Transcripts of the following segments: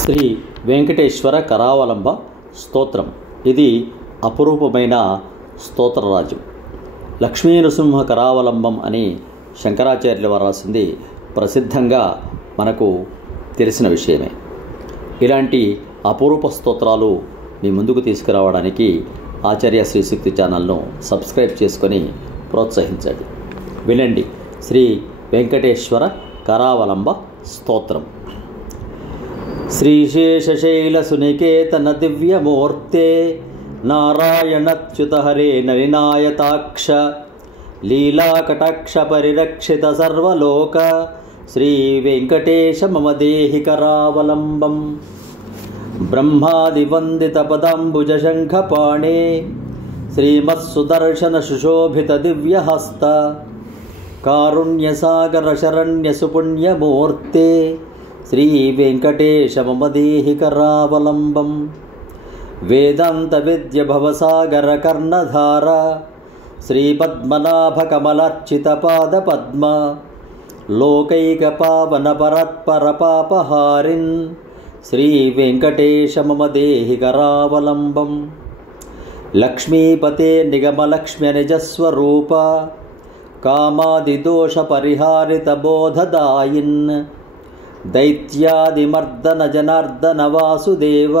శ్రీ వెంకటేశ్వర కరావలంబ స్తోత్రం. ఇది అపురూపమైన స్తోత్రరాజు. లక్ష్మీ నృసింహ కరావలంబం అని శంకరాచార్యుల వారు రాసింది ప్రసిద్ధంగా మనకు తెలిసిన విషయమే. ఇలాంటి అపురూప స్తోత్రాలు మీ ముందుకు తీసుకురావడానికి ఆచార్య శ్రీశక్తి ఛానల్ను సబ్స్క్రైబ్ చేసుకొని ప్రోత్సహించండి. వినండి శ్రీ వెంకటేశ్వర కరావలంబ స్తోత్రం. శ్రీశేషశైల సునికేతన దివ్యమూర్తే నారాయణచ్యుత హరే నలినాయతాక్ష లీలాకటాక్ష పరిరక్షిత సర్వలోక శ్రీ వెంకటేశ మమ దేహి కరావలంబం. బ్రహ్మాదివందిత పదాంబుజ శంఖపాణే శ్రీమత్సుదర్శన సుశోభిత దివ్యహస్త కారుణ్యసాగర శరణ్య సుపుణ్యమూర్తే శ్రీ వెంకటేశ మమ దేహి కరావలంబం. వేదాంత విద్య భవసాగర కర్ణధార శ్రీపద్మనాభ కమలార్చిత పాద పద్మ లోకైక పావన పరత్పర పాపహారిన్ శ్రీ వెంకటేశ మమ దేహి కరావలంబం. లక్ష్మీపతే నిగమలక్ష్మ్య నిజస్వరూప కామాదిదోష పరిహారిత బోధదాయిన్ దైత్యాదిమర్దన జనార్దన వాసుదేవ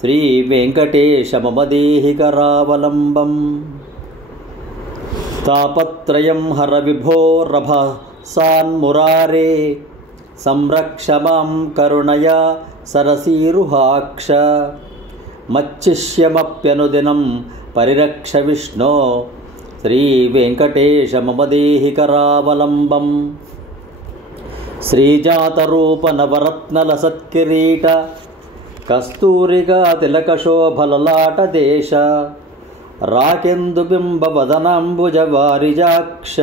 శ్రీ వెంకటేశ మమ దేహి కరావలంబం. తాపత్రయం హర విభోరభ సాన్మురారే సంరక్ష మాం కరుణయా సరసీరుహాక్ష మచ్చిష్యమప్యనుదినం పరిరక్ష విష్ణో శ్రీ వెంకటేశ మమ దేహి కరావలంబం. శ్రీజాతరూప నవరత్నల సత్కిరీట కస్తూరిగా తిలకశోభలలాట దేశ రాకెందు బింబ వదనాంబుజ వారిజాక్ష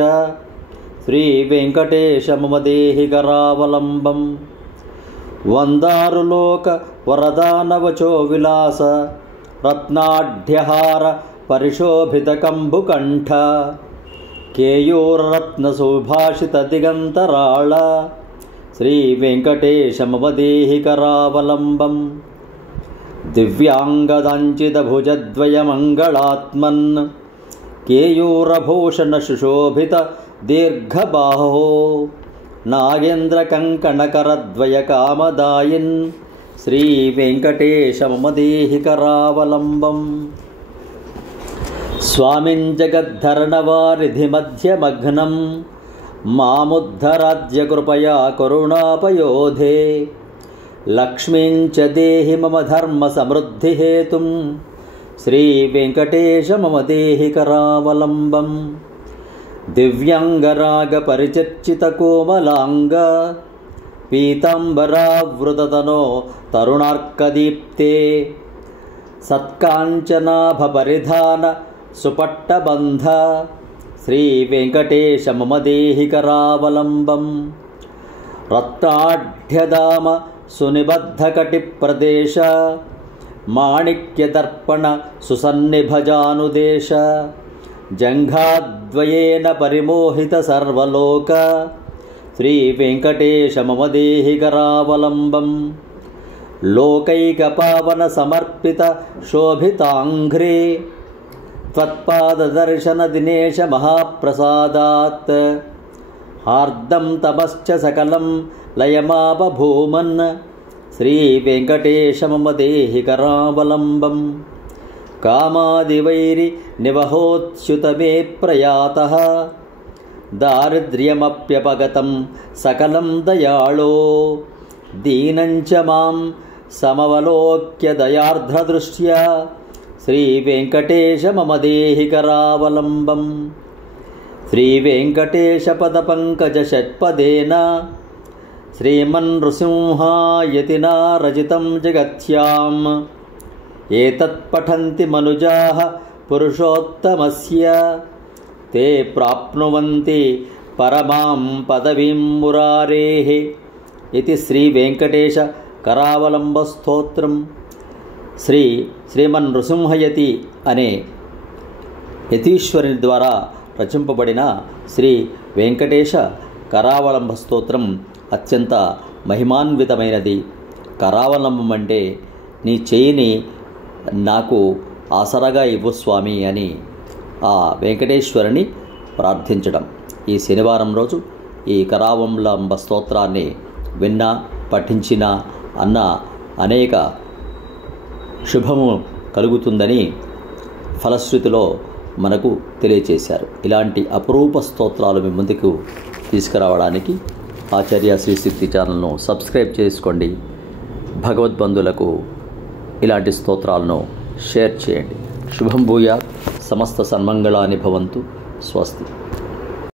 శ్రీ వెంకటేశ మమ దేహి కరావలంబం. వందారులోక వరదానవచో విలాస రత్నాఢ్యహార పరిశోభిత కంబుకంఠ కేయూరరత్న సుభాషిత దిగంతరాళ శ్రీ వెంకటేశ మమ దేహి కరావలంబం. దివ్యాంగదాంచిత భుజద్వయ మంగళాత్మన్ కేయూరభూషణ సుశోభిత దీర్ఘబాహో నాగేంద్ర కంకణకరద్వయ కామదాయిన్ శ్రీ వెంకటేశ మమ దేహి కరావలంబం. స్వామిన్ జగద్ధరణవారిధి మధ్యమగ్నం మాముద్ధరాద్య కృపయా కరుణాపయోధే లక్ష్మీం చ దేహి మమ ధర్మ సమృద్ధి హేతుం శ్రీ వెంకటేశ మమ దేహి కరావలంబం. దివ్యాంగరాగ పరిచర్చిత కోమలాంగ పీతాంబరావృతతనో తరుణార్కదీప్తే సత్కాంచనాభ పరిధాన సుపట్టబంధ శ్రీ వెంకటేశ మమ దేహి కరావలంబం. రత్నాఢ్యదామ సునిబద్ధకటి ప్రదేశ మాణిక్యదర్పణ సుసన్నిభజానుదేశ జంఘాద్వయేన పరిమోహిత సర్వలోక శ్రీ వెంకటేశ మమ దేహి కరావలంబం. లోకైక పావన సమర్పిత శోభితాంఘ్రే త్వత్పాద దర్శన దినేశ మహాప్రసాదాత్ హార్దం తమశ్చ సకలం లయమాపభూమన్ శ్రీ వెంకటేశ మమ దేహి కరావలంబం. కామాదివైరి నివహోచ్యుత మే ప్రయాతః దారిద్ర్యమప్యపగతం సకలం దయాళో దీనంచ మాం సమవలోక్య దయార్ద్రదృష్ట్యా శ్రీ వెంకటేశ మమ దేహి కరావలంబం. శ్రీ వెంకటేశ పద పంకజ షట్పదేన శ్రీమన్ నృసింహాయతినా రచితం జగత్యాం ఏతత్ పఠంతి మనుజాః పురుషోత్తమస్య తే ప్రాప్నువంతి పరమాం పదవీం మురారేః. ఇది శ్రీ వెంకటేశ కరావలంబ స్తోత్రం. శ్రీమన్ నృసింహయతి అనే యతీశ్వరుని ద్వారా రచింపబడిన శ్రీ వెంకటేశ కరావలంబ స్తోత్రం అత్యంత మహిమాన్వితమైనది. కరావలంబమంటే నీ చేయిని నాకు ఆసరాగా ఇవ్వు స్వామి అని ఆ వెంకటేశ్వరుని ప్రార్థించడం. ఈ శనివారం రోజు ఈ కరావలంబ స్తోత్రాన్ని విన్నా, పఠించినా అన్న అనేక శుభము కలుగుతుందని ఫలశ్రుతిలో మనకు తెలియచేశారు. ఇలాంటి అపురూప స్తోత్రాలు మీ ముందుకు తీసుకురావడానికి ఆచార్య శ్రీశక్తి ఛానల్ను సబ్స్క్రైబ్ చేసుకోండి. భగవద్బంధులకు ఇలాంటి స్తోత్రాలను షేర్ చేయండి. శుభం భూయాత్. సమస్త సన్మంగళాని భవంతు. స్వస్తి.